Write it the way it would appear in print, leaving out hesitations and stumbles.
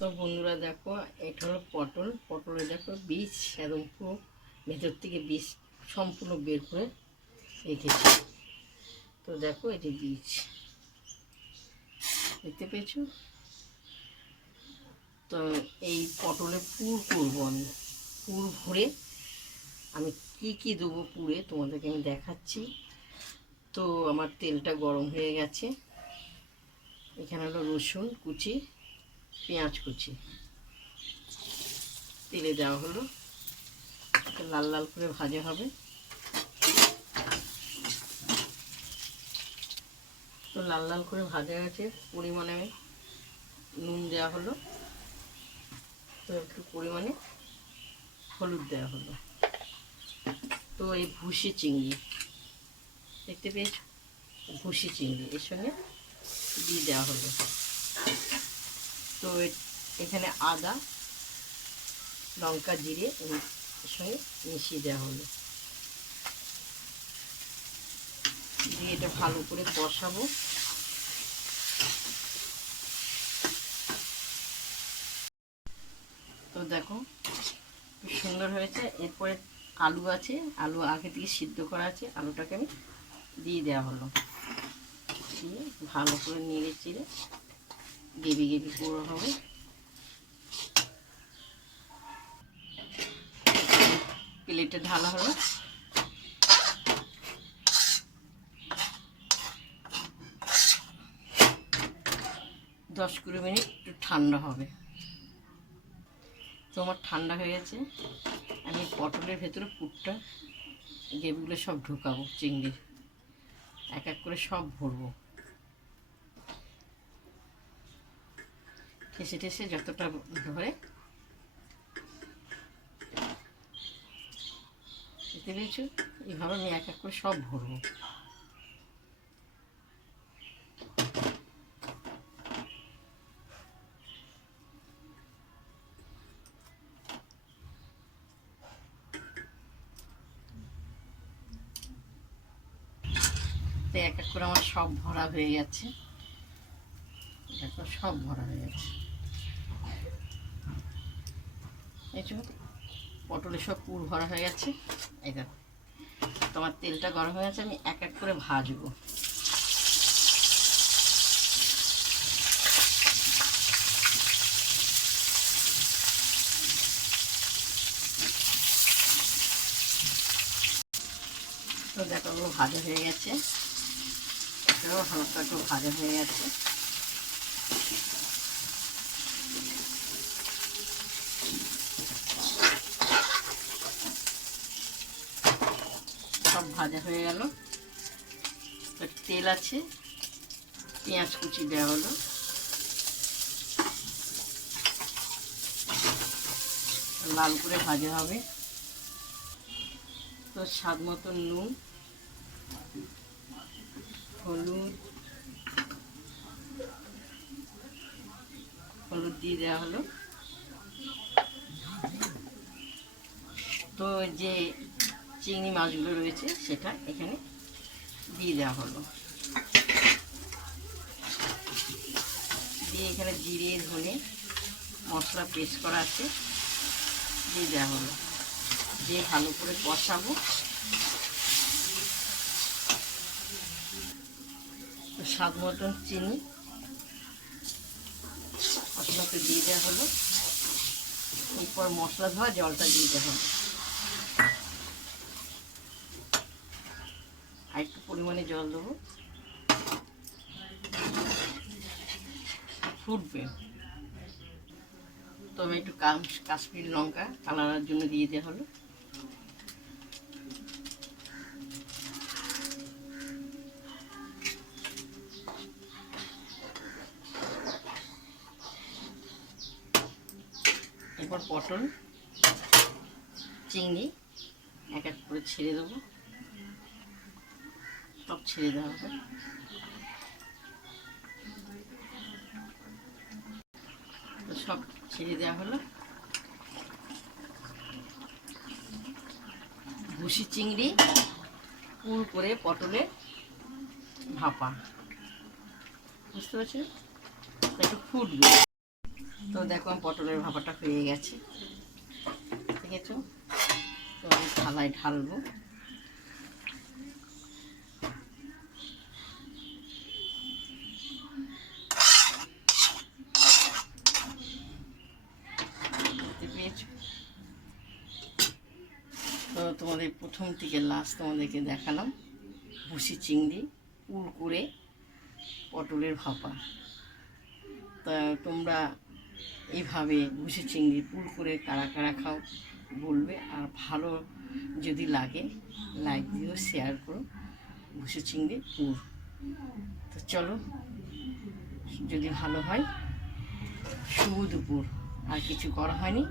তো বন্ধুরা দেখো, এটা হলো পটল। পটলে দেখো বীজ একদম পুরো ভেতর থেকে বীজ সম্পূর্ণ বের করে রেখেছি। তো দেখো এই যে বীজ দেখতে পেয়েছো। তো এই পটলে পুর করবো আমি। পুর ভরে আমি কি দেবো পুরে তোমাদেরকে আমি দেখাচ্ছি। তো আমার তেলটা গরম হয়ে গেছে। এখানে হলো রসুন কুচি, পেঁয়াজ কুচি তেলে দেওয়া হলো। লাল লাল করে ভাজা হবে। তো লাল লাল করে ভাজা গেছে। পরিমাণে নুন দেওয়া হলো। তো একটু পরিমাণে হলুদ দেওয়া হলো। তো এই ভুসি চিংড়ি দেখতে পেয়েছো, ভুসি চিংড়ি এর সঙ্গে দিয়ে দেওয়া হলো। তো এখানে আদা লঙ্কা জিরে এর সঙ্গে মিশিয়ে দেওয়া হলো। দিয়ে এটা ভালো করে কষাবো। তো দেখো খুব সুন্দর হয়েছে। এরপরে আলু আছে, আলু আগে থেকে সিদ্ধ করা আছে, আলুটাকে আমি দিয়ে দেওয়া হলো। দিয়ে ভালো করে নেড়ে চেড়ে গ্রেভি গ্রেভি পুরো হবে। প্লেটে ঢালা হলো। দশ কুড়ি মিনিট একটু ঠান্ডা হবে। তো আমার ঠান্ডা হয়ে গেছে। আমি পটলের ভেতরে পুরটা গ্রেভিগুলো সব ঢুকাবো, চিংড়ির এক এক করে সব ভরবো। ঠেসে ঠেসে যতটা ধরে দেখতে পেয়েছো, এইভাবে আমি এক এক করে সব ভরবো। তো এক এক করে আমার সব ভরা হয়ে গেছে। দেখো সব ভরা হয়ে গেছে। এই যে পটলের সব পুর ভরা হয়ে গেছে। এই দেখো তোমার তেলটা গরম হয়ে গেছে। আমি এক এক করে ভাজবো। তো দেখো ওগুলো ভাজা হয়ে গেছে। এটাও হালকা একটু ভাজা হয়ে গেছে। সব ভাজা হয়ে গেল। তেল আছে, পেঁয়াজ কুচি দেওয়া হলো। লাল করে ভাজা হবে। তো স্বাদ মতন নুন, হলুদ হলুদ দিয়ে দেওয়া হলো। তো যে চিংড়ি মাছগুলো রয়েছে সেটা এখানে দিয়ে দেওয়া হলো। দিয়ে এখানে জিরে ধনে মশলা পেস্ট করা আছে দিয়ে দেওয়া হলো। দিয়ে ভালো করে কষাবো। স্বাদ মতন চিনি মশলাতে দিয়ে দেওয়া হলো। এরপর মশলা ধোয়া জলটা দিয়ে দেওয়া হলো। আর একটু পরিমাণে জল দেবো, ফুটবে। তো আমি একটু কাশ্মীরি লঙ্কা কালারের জন্য দিয়ে দেওয়া হলো। এরপর পটল চিংড়ি এক এক করে ছেড়ে দেবো। সব ছেড়ে দেওয়া হবে। তো সব ছেড়ে দেওয়া হলো। ভুসি চিংড়ি পুর করে পটলের ভাপা, বুঝতে পারছো। একটু ফুটবে। তো দেখো পটলের ভাপাটা হয়ে গেছে, ঠিক আছে। তো আমি থালায় ঢালবো। তো তোমাদের প্রথম থেকে লাস্ট তোমাদেরকে দেখালাম ভুসি চিংড়ি কুড়কুড়ে পটলের ভাপা। তা তোমরা এইভাবে ভুসি চিংড়ি কুড়কুড়ে কারা কারা খাও বলবে, আর ভালো যদি লাগে লাইক দিও, শেয়ার করো। ভুসি চিংড়ি পুর। তো চলো, যদি ভালো হয় শুভ দুপুর। আর কিছু করা হয়নি।